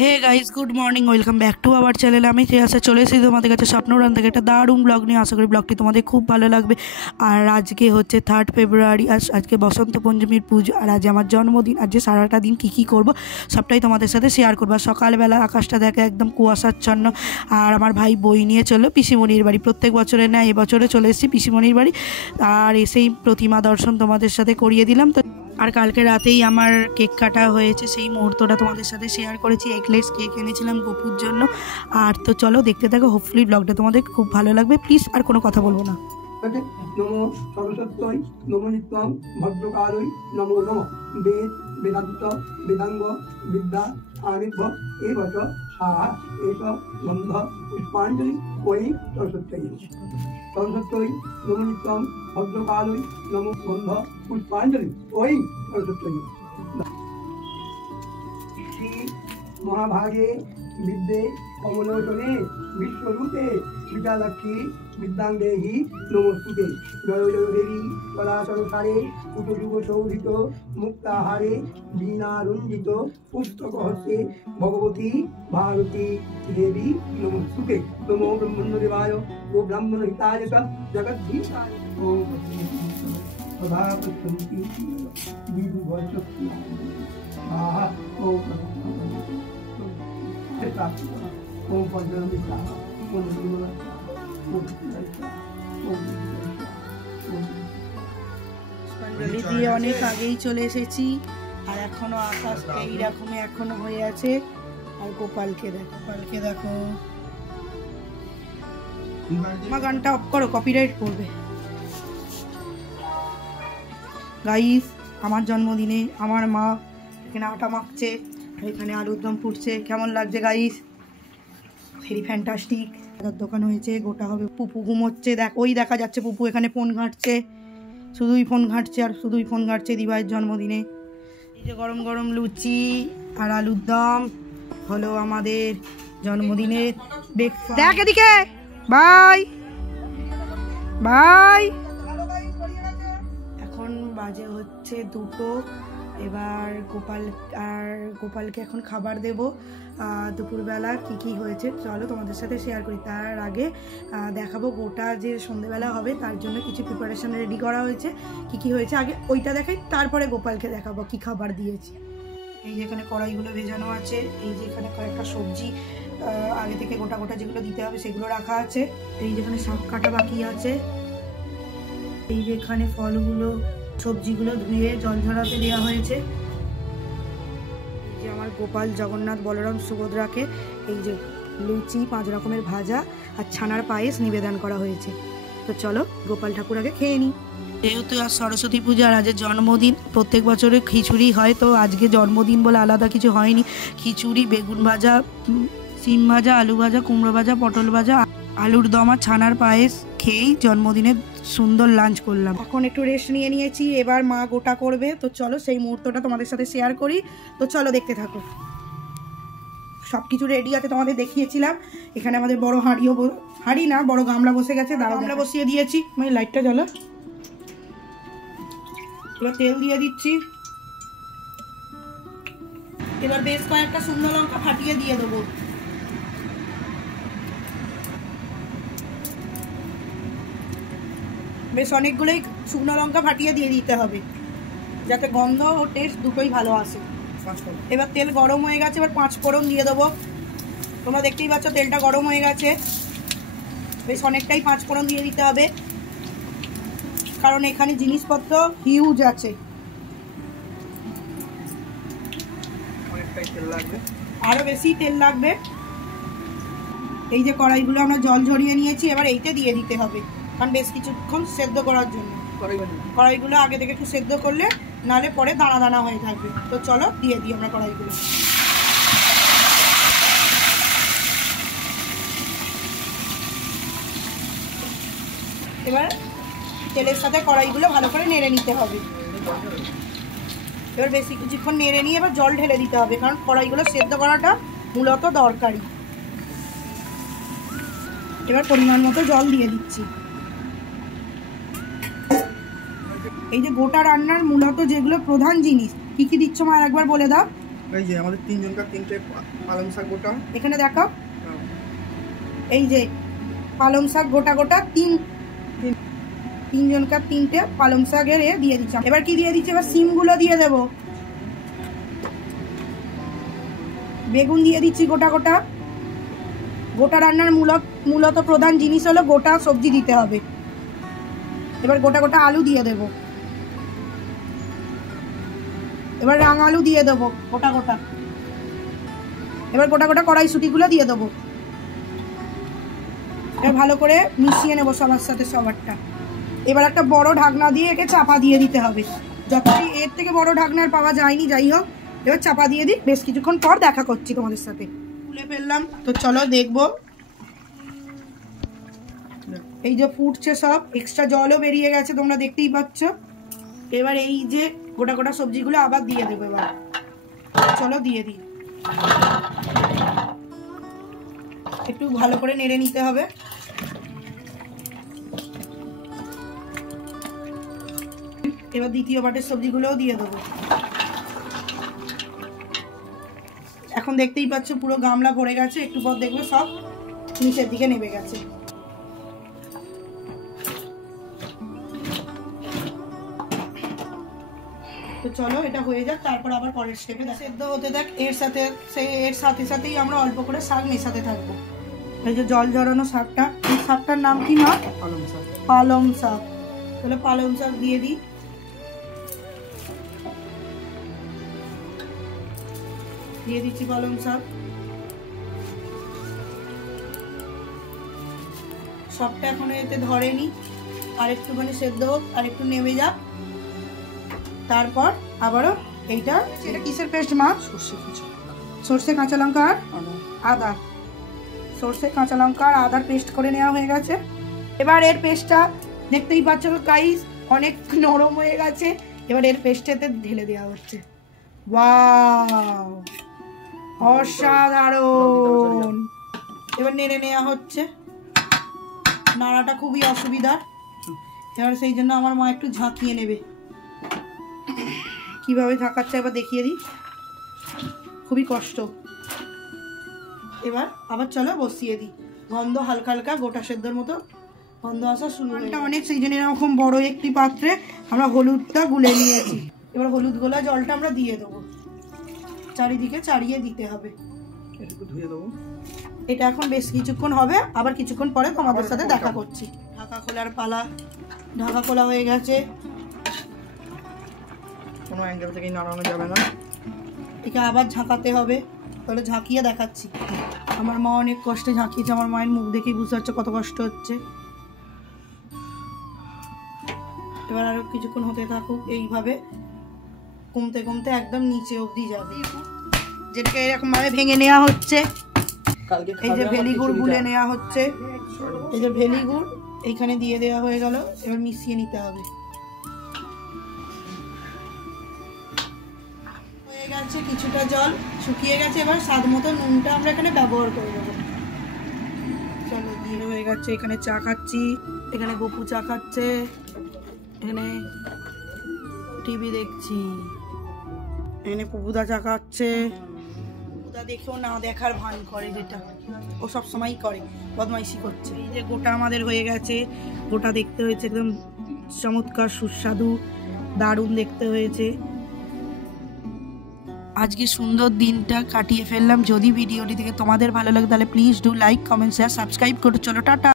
Hey guys, good morning, welcome back to our channel. আমি শ্রেয়াসা চলে এসেছি তোমাদের কাছে স্বপ্নরান থেকে একটা দারুণ ব্লগ নিয়ে। আশা করি ব্লগটি তোমাদের খুব ভালো লাগবে। আর আজকে হচ্ছে 3 ফেব্রুয়ারি, আজকে বসন্ত পঞ্চমীর পুজো, আর আজ আমার জন্মদিন। আজকে সারাটা দিন কী করবো সবটাই তোমাদের সাথে শেয়ার করবো। সকালবেলা আকাশটা দেখে একদম কুয়াশাচ্ছন্ন, আর আমার ভাই বই নিয়ে চললো পিসিমণির বাড়ি। প্রত্যেক বছরের না এবছরে চলে এসেছি পিসিমণির বাড়ি, আর এসেই প্রতিমা দর্শন তোমাদের সাথে করিয়ে দিলাম। তো আর কালকে রাতেই আমার কেক কাটা হয়েছে, সেই মুহূর্তটা তোমাদের সাথে শেয়ার করেছি। এগলেস কেক এনেছিলাম গপুর জন্য। আর তো চলো দেখতে থাকো, হোপফুলি ব্লগটা তোমাদের খুব ভালো লাগবে। প্লিজ আর কোনো কথা বলবো না। নমো সরস্বত্যই নমো নিত্যং ভদ্রকালই নমো নম বেদ বেদান্ত বেদাঙ্গ বিদ্যা আনির্ভ এই বচ সাহা এস গন্ধ পুষ্পাঞ্জলি ওই সরস্বত্যই সরস্বত্যই নমো নিত্যং ভদ্রকালই নমো গন্ধ পুষ্পাঞ্জলি ওই সরস্বত্যই। শ্রী মহাভাগে বিদ্যে কমলোচনে বিশ্বরূপে বিদ্যালক্ষ্মী বিদ্যাঙ্গেহি নমস্তুতে। জয় জয় দেবী চলাচল সারে কুটযুগ শোভিত মুক্তাহারে বীণারঞ্জিত পুস্তক হস্তে ভগবতী ভারতী দেবী নমস্তুতে। নমো ব্রহ্মণ্যদেবায় ও ব্রাহ্মণ হিতায় চ জগদ্দীশায়। ওম প্রভাপতি বিদু ভজতি আহা ওম ওম পঞ্চমিতা ওম পুষ্পাঞ্জলি দিয়ে অনেক আগেই চলে এসেছি, আর এখনো আকাশ এইরকমই এখনো হয়ে আছে। আর গোপালকে দেখো মা, গানটা অফ করো, কপিরাইট পড়বে। গাইস, আমার জন্মদিনে আমার মা এখানে আটা মাখছে, এখানে আলুর দম ফুটছে। কেমন লাগছে গাইস? Very fantastic. দোকান হয়েছে, গোটা হবে। পুপু ঘুমোচ্ছে, ওই দেখা যাচ্ছে পুপু এখানে ফোন ঘাঁটছে, শুধুই ফোন ঘাঁটছে আর শুধুই ফোন ঘাঁটছে দিবাইয়ের জন্মদিনে। এই যে গরম গরম লুচি আর আলুর দম হলো আমাদের জন্মদিনে। দেখ এদিকে, বাই বাই। এখন বাজে হচ্ছে 2টো। এবার গোপালকে এখন খাবার দেব। দুপুরবেলা কি হয়েছে চলো তোমাদের সাথে শেয়ার করি। তার আগে দেখাবো গোটা যে সন্ধ্যেবেলা হবে তার জন্য কিছু প্রিপারেশন রেডি করা হয়েছে। কি হয়েছে আগে ওইটা দেখাই, তারপরে গোপালকে দেখাবো কি খাবার দিয়েছি। এই যেখানে কড়াইগুলো ভেজানো আছে, এই যে এখানে কয়েকটা সবজি আগে থেকে গোটা যেগুলো দিতে হবে সেগুলো রাখা আছে। এই যেখানে শাক কাটা বাকি আছে। এই যে এখানে ফলগুলো সবজিগুলো ধুয়ে জল ঝরাতে দেওয়া হয়েছে। এই যে আমার গোপাল জগন্নাথ বলরাম সুভদ্রাকে এই যে লুচি 5 রকমের ভাজা আর ছানার পায়েস নিবেদন করা হয়েছে। তো চলো গোপাল ঠাকুর আগে খেয়ে নিই। যেহেতু আজ সরস্বতী পূজা আর আজের জন্মদিন, প্রত্যেক বছরে খিচুড়ি হয়, তো আজকে জন্মদিন বলে আলাদা কিছু হয়নি। খিচুড়ি, বেগুন ভাজা, সিম ভাজা, আলু ভাজা, কুমড়ো ভাজা, পটল ভাজা, আলুর দম আর ছানার পায়েস খেয়েই জন্মদিনে সুন্দর লাঞ্চ করলাম। এখন একটু রেস্ট নিয়েছি, এবার মা গোটা করবে। তো চলো সেই মুহূর্তটা তোমাদের সাথে শেয়ার করি। তো চলো দেখতে থাকো। সব কিছু রেডি আছে, তোমাদের দেখিয়েছিলাম। এখানে আমাদের বড় হাঁড়ি না, বড় গামলা বসে গেছে, গামলা বসিয়ে দিয়েছি। আমি লাইটটা জ্বালো। এবার তেল দিয়ে দিচ্ছি। এবার বেশ কয়েকটা শুকনো লঙ্কা ফাটিয়ে দিয়ে দেবো। বেশ অনেকগুলোই শুকনো লঙ্কা ফাটিয়ে দিয়ে দিতে হবে, যাতে গন্ধ ও টেস্ট দুটোই ভালো আসে। এবার তেল গরম হয়ে গেছে, এবার 5 ফোড়ন দিয়ে দেবো। তোমরা দেখতেই পাচ্ছ তেলটা গরম হয়ে গেছে। বেশ অনেকটাই 5 ফোড়ন দিয়ে দিতে হবে, কারণ এখানে জিনিসপত্র হিউজ আছে। আরো বেশি তেল লাগবে। এই যে কড়াইগুলো আমরা জল ঝরিয়ে নিয়েছি, এবার এইতে দিয়ে দিতে হবে, কারণ বেশ কিছুক্ষণ সেদ্ধ করার জন্য। কড়াইগুলো আগে থেকে একটু সেদ্ধ করলে নালে পরে দানা দানা হয়ে থাকবে। তো চলো দিয়ে দিই আমরা কড়াইগুলো। এবার তেলের সাথে কড়াইগুলো ভালো করে নেড়ে নিতে হবে। এবার বেশি কিছুক্ষণ নেড়ে নিয়ে এবার জল ঢেলে দিতে হবে, কারণ কড়াইগুলো সেদ্ধ করাটা মূলত দরকারি। এবার পরিমাণ মতো জল দিয়ে দিচ্ছি। এই যে গোটা রান্নার মূলত যেগুলো প্রধান জিনিস কি কি দিচ্ছ মা একবার বলে দাও। এই যে আমাদের তিনজনকার তিনটে পালং শাক গোটা। এখানে দেখো এই যে পালং শাক গোটা গোটা তিনজনকার তিনটে পালং শাকের দিয়ে দিচ্ছি। এবার কি দিয়ে দিচ্ছি, এবার সিমগুলো দিয়ে দেব, বেগুন দিয়ে দিচ্ছি গোটা গোটা। গোটা রান্নার মূলত প্রধান জিনিস হলো গোটা সবজি দিতে হবে। এবার গোটা গোটা আলু দিয়ে দেব, এবার রাঙা আলু দিয়ে দেবো গোটা গোটা। এবার গোটা গোটা কড়াইশুঁটিগুলো দিয়ে দেবো। এবার ভালো করে মিশিয়ে নেবো সবার সাথে সবারটা। এবার একটা বড় ঢাকনা দিয়ে একে চাপা দিয়ে দিতে হবে, যতই এর থেকে বড় ঢাকনার পাওয়া যায়নি। যাই হোক, এবার চাপা দিয়ে দিই, বেশ কিছুক্ষণ পর দেখা করছি তোমাদের সাথে। তুলে ফেললাম, তো চলো দেখবো। এই যে ফুটছে, সব এক্সট্রা জলও বেরিয়ে গেছে, তোমরা দেখতেই পাচ্ছ। এবার এই যে গোটা গোটা সবজিগুলো আবার দিয়ে দেবো। এবার চলো দিয়ে দিই, একটু ভালো করে নেড়ে নিতে হবে। এবার দ্বিতীয় বাটের সবজিগুলোও দিয়ে দেবো। এখন দেখতেই পাচ্ছ পুরো গামলা ভরে গেছে, একটু পর দেখবে সব নিচের দিকে নেমে গেছে। তো চলো এটা হয়ে যাক, তারপর আবার পরের স্টেপে সেদ্ধ হতে থাক। এর সাথে সাথেই আমরা অল্প করে শাক মেশাতে থাকবো। এই যে জল ঝরানো শাকটা, এই শাকটার নাম কি মা? পালং শাক। পালং শাক। তাহলে পালং শাক দিয়ে দিই। দিয়ে দিচ্ছি পালং শাক। সবটা এখনো এতে ধরেনি, আর একটুখানি সেদ্ধ হোক, আর একটু নেমে যাক, তারপর আবারও এইটা। এটা কিসের পেস্ট মা? সর্ষে কাঁচা লঙ্কা আর আদা। সর্ষে কাঁচা লঙ্কা আর আদার পেস্ট করে নেওয়া হয়ে গেছে। এবার এর পেস্টটা দেখতেই পাচ্ছ গাইস, অনেক নরম হয়ে গেছে। এবার এর পেস্টেতে ঢেলে দেওয়া হচ্ছে। ওয়াও, অসাধারণ। এবার নেড়ে নেওয়া হচ্ছে, নাড়াটা খুবই অসুবিধার। এবার সেই জন্য আমার মা একটু ঝাঁকিয়ে নেবে। কিভাবে ঝাঁকাচ্ছে এবার দেখিয়ে দিই, খুবই কষ্ট। এবার আবার চলো বসিয়ে দিই। গন্ধ হালকা হালকা গোটা সেদ্ধর মতো গন্ধ আসা শুরু হয়ে গেছে অনেক। সেই জন্য এরকম বড় একটি পাত্রে আমরা হলুদটা গুলে নিয়েছি। এবার হলুদ গোলা জলটা আমরা দিয়ে দেবো, চারিদিকে চাড়িয়ে দিতে হবে। একটু ধুয়ে দেবো। এটা এখন বেশ কিছুক্ষণ হবে, আবার কিছুক্ষণ পরে তোমাদের সাথে দেখা করছি। ঢাকা খোলার পালা। ঢাকা খোলা হয়ে গেছে, কোনো অ্যাঙ্গেল থেকেই নাড়ানো যাবে না। একে আবার ঝাঁকাতে হবে। তাহলে ঝাঁকিয়ে দেখাচ্ছি। আমার মা অনেক কষ্টে ঝাঁকিয়েছে, আমার মায়ের মুখ দেখেই বুঝতে পারছো কত কষ্ট হচ্ছে। এবার আরো কিছুক্ষণ হতে থাকুক, এইভাবে কমতে কমতে একদম নিচে অবধি যাবে। যেটাকে এরকম ভাবে ভেঙে নেওয়া হচ্ছে। এই যে ভেলি গুড় গুলে নেওয়া হচ্ছে, এই যে ভেলি গুড় এইখানে দিয়ে দেওয়া হয়ে গেল। এবার মিশিয়ে নিতে হবে। হয়ে গেছে, কিছুটা জল শুকিয়ে গেছে। এবার স্বাদ মতো নুনটা আমরা এখানে ব্যবহার করে দেবো। চলো দিয়ে হয়ে গেছে। এখানে চা খাচ্ছি, এখানে গপু চা খাচ্ছে, এখানে টিভি দেখছি, এখানে পুপুদা চা খাচ্ছে। পুপুদা দেখেও না দেখার ভান করে, যেটা ও সব সময়ই করে, বদমাইশি করছে। এই যে গোটা আমাদের হয়ে গেছে। গোটা দেখতে হয়েছে একদম চমৎকার, সুস্বাদু, দারুণ দেখতে হয়েছে। আজকে সুন্দর দিনটা কাটিয়ে ফেললাম। যদি ভিডিওটি থেকে তোমাদের ভালো লাগে তাহলে please do like, comment, share, subscribe করো। চলো টাটা।